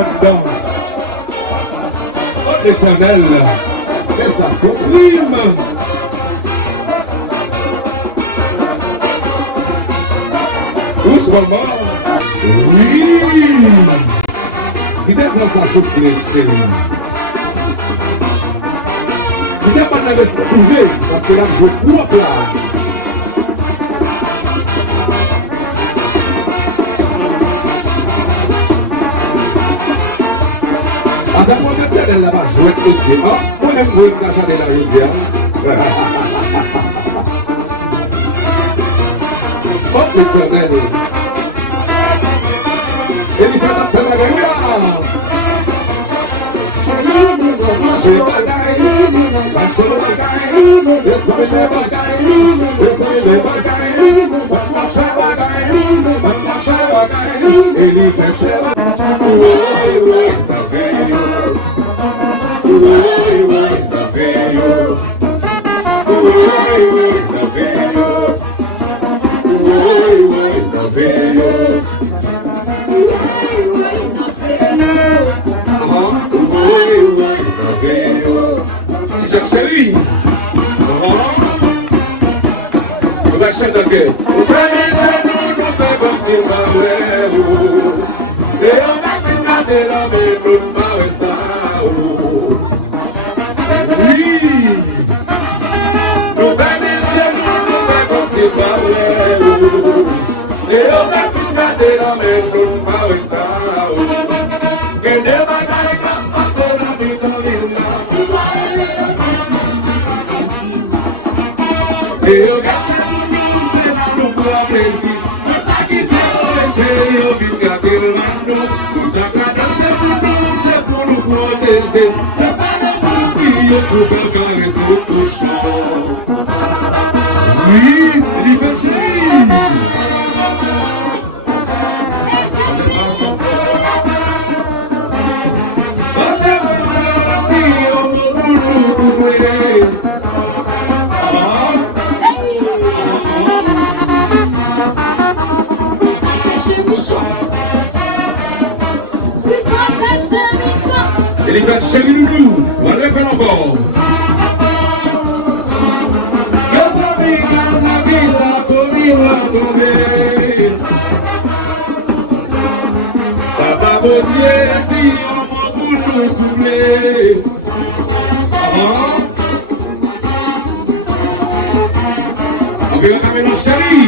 dedans. Oh l'Éternel, c'est ça sublime. Doucement. Oui. Il est dans sa souplesse. Il n'est pas dans le trouver, parce que là, je vois là. Ada mau kerja dan lepas duit usia, mau yang duit kasar di dalam dia. Oh, itu ni. Ini kita tengah gaya. Ele vai chegar no grupo, vai levar no gol. Eu sou brincando na vida, comigo a comer. Papa você tem uma burro sublê. Alguém vai me deixar aí?